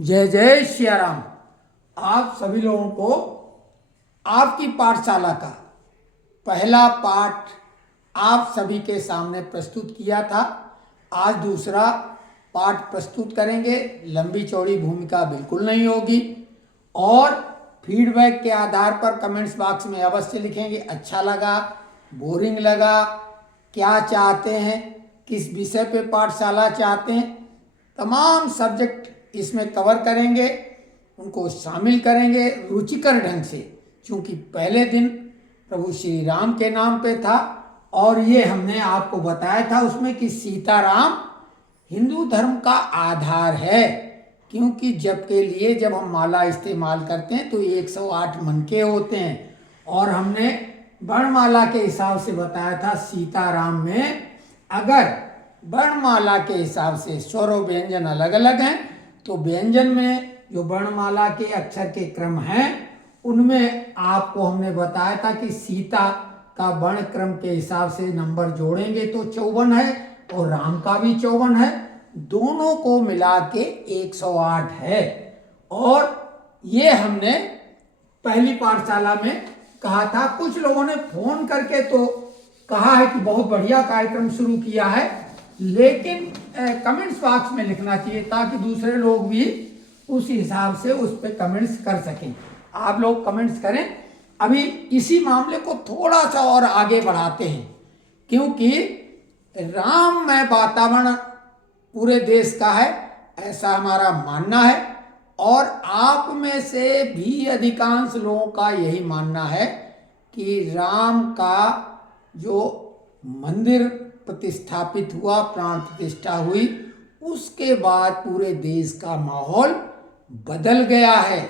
जय जय श्री राम। आप सभी लोगों को आपकी पाठशाला का पहला पाठ आप सभी के सामने प्रस्तुत किया था। आज दूसरा पाठ प्रस्तुत करेंगे। लंबी चौड़ी भूमिका बिल्कुल नहीं होगी और फीडबैक के आधार पर कमेंट्स बॉक्स में अवश्य लिखेंगे। अच्छा लगा, बोरिंग लगा, क्या चाहते हैं, किस विषय पे पाठशाला चाहते हैं, तमाम सब्जेक्ट इसमें कवर करेंगे, उनको शामिल करेंगे रुचिकर ढंग से। क्योंकि पहले दिन प्रभु श्री राम के नाम पे था और ये हमने आपको बताया था उसमें कि सीताराम हिंदू धर्म का आधार है। क्योंकि जप के लिए जब हम माला इस्तेमाल करते हैं तो 108 मनके होते हैं और हमने वर्णमाला के हिसाब से बताया था सीताराम में अगर वर्णमाला के हिसाब से स्वर और व्यंजन अलग अलग हैं तो व्यंजन में जो वर्णमाला के अक्षर के क्रम हैं उनमें आपको हमने बताया था कि सीता का वर्ण क्रम के हिसाब से नंबर जोड़ेंगे तो 54 है और राम का भी 54 है, दोनों को मिला के 108 है। और ये हमने पहली पाठशाला में कहा था। कुछ लोगों ने फोन करके तो कहा है कि बहुत बढ़िया कार्यक्रम शुरू किया है, लेकिन कमेंट्स बॉक्स में लिखना चाहिए ताकि दूसरे लोग भी उस हिसाब से उस पर कमेंट्स कर सकें। आप लोग कमेंट्स करें। अभी इसी मामले को थोड़ा सा और आगे बढ़ाते हैं क्योंकि राममय वातावरण पूरे देश का है, ऐसा हमारा मानना है और आप में से भी अधिकांश लोगों का यही मानना है कि राम का जो मंदिर प्रतिष्ठापित हुआ, प्राण प्रतिष्ठा हुई, उसके बाद पूरे देश का माहौल बदल गया है।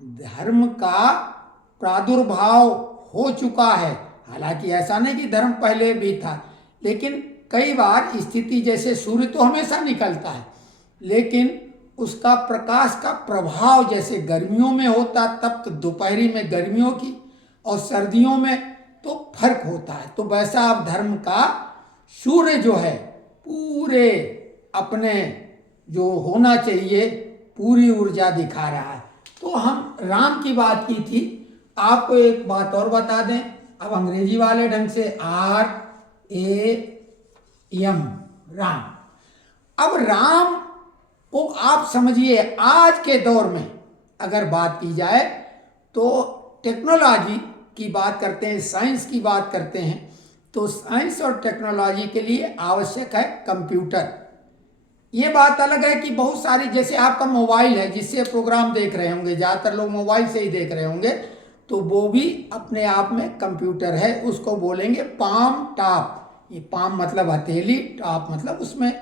धर्म का प्रादुर्भाव हो चुका है। हालांकि ऐसा नहीं कि धर्म पहले भी था, लेकिन कई बार स्थिति, जैसे सूर्य तो हमेशा निकलता है लेकिन उसका प्रकाश का प्रभाव जैसे गर्मियों में होता तब तो दोपहरी में गर्मियों की और सर्दियों में तो फर्क होता है, तो वैसा अब धर्म का सूर्य जो है पूरे अपने जो होना चाहिए पूरी ऊर्जा दिखा रहा है। तो हम राम की बात की थी। आपको एक बात और बता दें, अब अंग्रेजी वाले ढंग से RAM राम। अब राम को आप समझिए आज के दौर में अगर बात की जाए तो टेक्नोलॉजी की बात करते हैं, साइंस की बात करते हैं, तो साइंस और टेक्नोलॉजी के लिए आवश्यक है कंप्यूटर। ये बात अलग है कि बहुत सारी, जैसे आपका मोबाइल है जिससे प्रोग्राम देख रहे होंगे, ज़्यादातर लोग मोबाइल से ही देख रहे होंगे, तो वो भी अपने आप में कंप्यूटर है। उसको बोलेंगे पाम टॉप। ये पाम मतलब हथेली, टॉप मतलब उसमें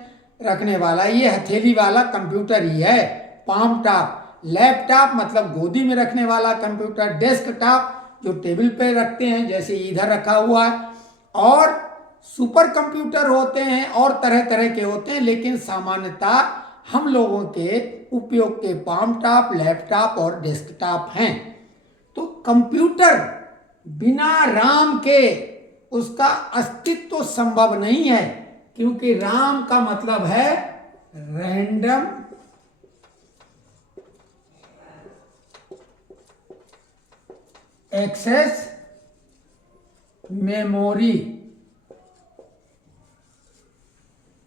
रखने वाला, ये हथेली वाला कंप्यूटर ही है पाम टॉप। लैपटॉप मतलब गोदी में रखने वाला कंप्यूटर। डेस्कटॉप जो टेबल पे रखते हैं जैसे इधर रखा हुआ है। और सुपर कंप्यूटर होते हैं और तरह तरह के होते हैं, लेकिन सामान्यतः हम लोगों के उपयोग के पाम टॉप, लैपटॉप और डेस्कटॉप हैं। तो कंप्यूटर बिना राम के उसका अस्तित्व संभव नहीं है, क्योंकि राम का मतलब है रैंडम एक्सेस मेमोरी।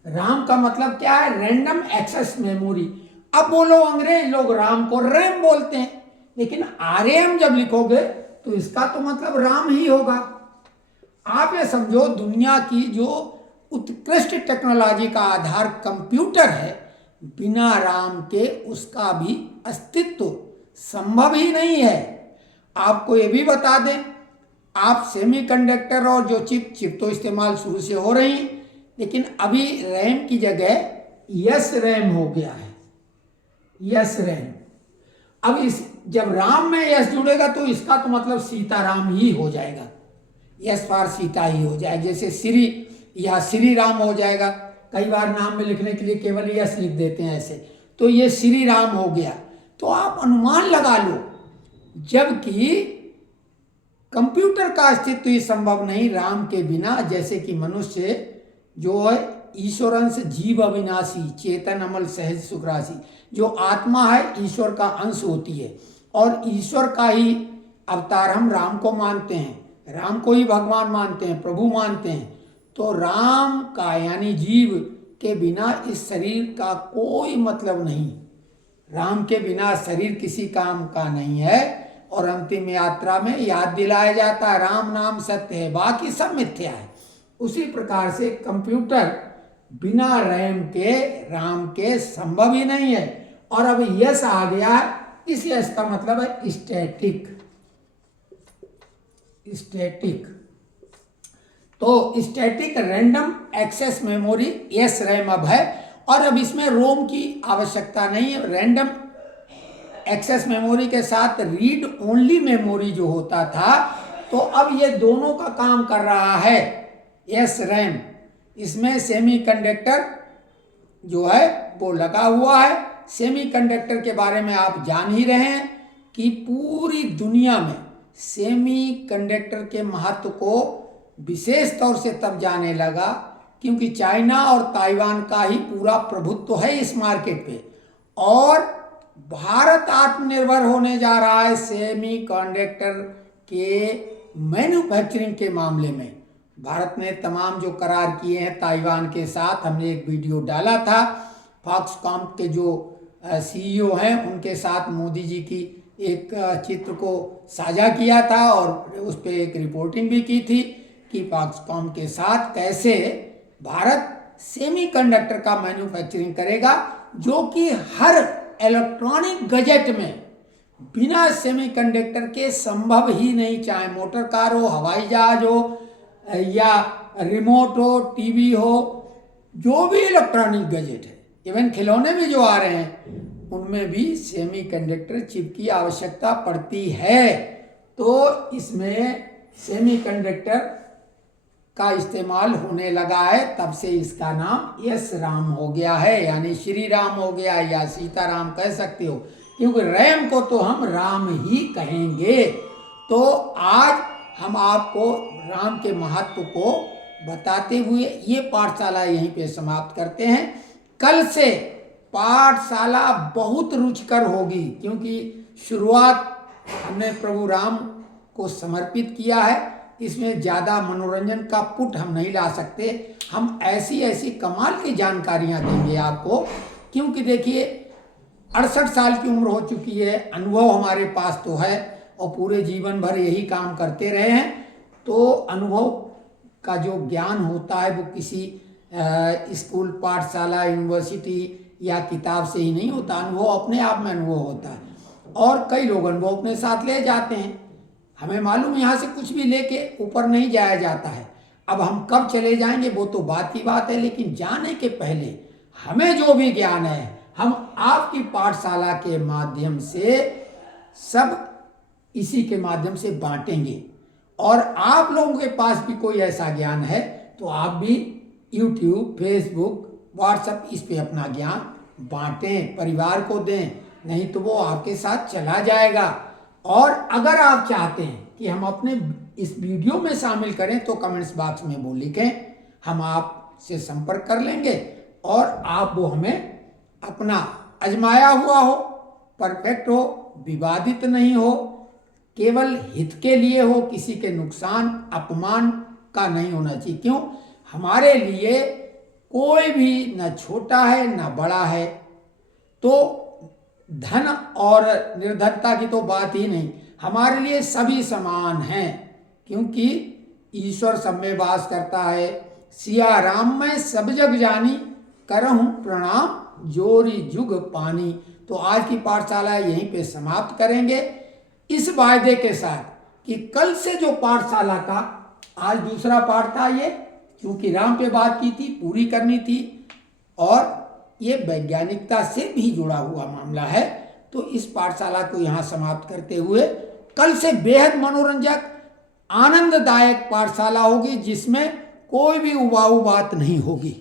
राम का मतलब क्या है? Random access memory. अब बोलो अंग्रेज लोग राम को रैम बोलते हैं, लेकिन RM जब लिखोगे तो इसका तो मतलब राम ही होगा। आप ये समझो दुनिया की जो उत्कृष्ट टेक्नोलॉजी का आधार कंप्यूटर है, बिना राम के उसका भी अस्तित्व संभव ही नहीं है। आपको ये भी बता दें, आप सेमीकंडक्टर और जो चिप तो इस्तेमाल शुरू से हो रही हैं, लेकिन अभी रैम की जगह यस रैम हो गया है। Yes RAM. अब इस जब राम में यस जुड़ेगा तो इसका तो मतलब सीताराम ही हो जाएगा। यस फॉर सीता ही हो जाएगा। जैसे श्री या श्री राम हो जाएगा। कई बार नाम में लिखने के लिए केवल यस लिख देते हैं ऐसे, तो ये श्री राम हो गया। तो आप अनुमान लगा लो, जबकि कंप्यूटर का अस्तित्व ही संभव नहीं राम के बिना। जैसे कि मनुष्य जो है ईश्वरंश जीव अविनाशी चेतन अमल सहज सुख राशि। जो आत्मा है ईश्वर का अंश होती है और ईश्वर का ही अवतार। हम राम को मानते हैं, राम को ही भगवान मानते हैं, प्रभु मानते हैं। तो राम का यानी जीव के बिना इस शरीर का कोई मतलब नहीं। राम के बिना शरीर किसी काम का नहीं है। और अंतिम यात्रा में याद दिलाया जाता है राम नाम सत्य है, बाकी सब मिथ्या है। उसी प्रकार से कंप्यूटर बिना रैम के राम के संभव ही नहीं है। और अब यस आ गया है, इस यस का मतलब है स्टैटिक। स्टैटिक तो static random access memory S RAM अब है। और अब इसमें रोम की आवश्यकता नहीं है। रैंडम एक्सेस मेमोरी के साथ रीड ओनली मेमोरी जो होता था, तो अब ये दोनों का काम कर रहा है यस रैम। इसमें सेमीकंडक्टर जो है वो लगा हुआ है। सेमीकंडक्टर के बारे में आप जान ही रहे हैं कि पूरी दुनिया में सेमीकंडक्टर के महत्व को विशेष तौर से तब जाने लगा क्योंकि चाइना और ताइवान का ही पूरा प्रभुत्व है इस मार्केट पे। और भारत आत्मनिर्भर होने जा रहा है सेमीकंडक्टर के मैन्युफैक्चरिंग के मामले में। भारत ने तमाम जो करार किए हैं ताइवान के साथ, हमने एक वीडियो डाला था। फॉक्सकॉम के जो सीईओ हैं उनके साथ मोदी जी की एक चित्र को साझा किया था और उस पर एक रिपोर्टिंग भी की थी कि फॉक्सकॉम के साथ कैसे भारत सेमीकंडक्टर का मैन्युफैक्चरिंग करेगा, जो कि हर इलेक्ट्रॉनिक गैजेट में बिना सेमीकंडक्टर के संभव ही नहीं। चाहे मोटर कार हो, हवाई जहाज हो या रिमोट हो, टीवी हो, जो भी इलेक्ट्रॉनिक गैजेट है, इवन खिलौने भी जो आ रहे हैं उनमें भी सेमीकंडक्टर चिप की आवश्यकता पड़ती है। तो इसमें सेमीकंडक्टर का इस्तेमाल होने लगा है, तब से इसका नाम यस राम हो गया है, यानी श्री राम हो गया या सीताराम कह सकते हो, क्योंकि रैम को तो हम राम ही कहेंगे। तो आज हम आपको राम के महत्व को बताते हुए ये पाठशाला यहीं पे समाप्त करते हैं। कल से पाठशाला बहुत रुचिकर होगी क्योंकि शुरुआत हमने प्रभु राम को समर्पित किया है। इसमें ज़्यादा मनोरंजन का पुट हम नहीं ला सकते। हम ऐसी ऐसी कमाल की जानकारियां देंगे आपको, क्योंकि देखिए 68 साल की उम्र हो चुकी है, अनुभव हमारे पास तो है और पूरे जीवन भर यही काम करते रहे हैं। तो अनुभव का जो ज्ञान होता है वो किसी स्कूल, पाठशाला, यूनिवर्सिटी या किताब से ही नहीं होता। अनुभव अपने आप में अनुभव होता है और कई लोग अनुभव अपने साथ ले जाते हैं। हमें मालूम यहाँ से कुछ भी लेके ऊपर नहीं जाया जाता है। अब हम कब चले जाएंगे वो तो बात ही बात है, लेकिन जाने के पहले हमें जो भी ज्ञान है हम आपकी पाठशाला के माध्यम से सब इसी के माध्यम से बांटेंगे। और आप लोगों के पास भी कोई ऐसा ज्ञान है तो आप भी YouTube, Facebook, WhatsApp इस पे अपना ज्ञान बांटें, परिवार को दें, नहीं तो वो आपके साथ चला जाएगा। और अगर आप चाहते हैं कि हम अपने इस वीडियो में शामिल करें तो कमेंट्स बॉक्स में वो लिखें, हम आपसे संपर्क कर लेंगे और आप वो हमें अपना आजमाया हुआ हो, परफेक्ट हो, विवादित नहीं हो, केवल हित के लिए हो, किसी के नुकसान अपमान का नहीं होना चाहिए। क्यों? हमारे लिए कोई भी न छोटा है न बड़ा है। तो धन और निर्धनता की तो बात ही नहीं, हमारे लिए सभी समान हैं, क्योंकि ईश्वर सब में वास करता है। सिया राम मैं सब जग जानी, करहूं प्रणाम जोरी जुग पानी। तो आज की पाठशाला यहीं पे समाप्त करेंगे इस वायदे के साथ कि कल से जो पाठशाला का आज दूसरा पाठ था, ये क्योंकि राम पे बात की थी, पूरी करनी थी और ये वैज्ञानिकता से भी जुड़ा हुआ मामला है। तो इस पाठशाला को यहाँ समाप्त करते हुए कल से बेहद मनोरंजक, आनंददायक पाठशाला होगी जिसमें कोई भी उबाऊ बात नहीं होगी।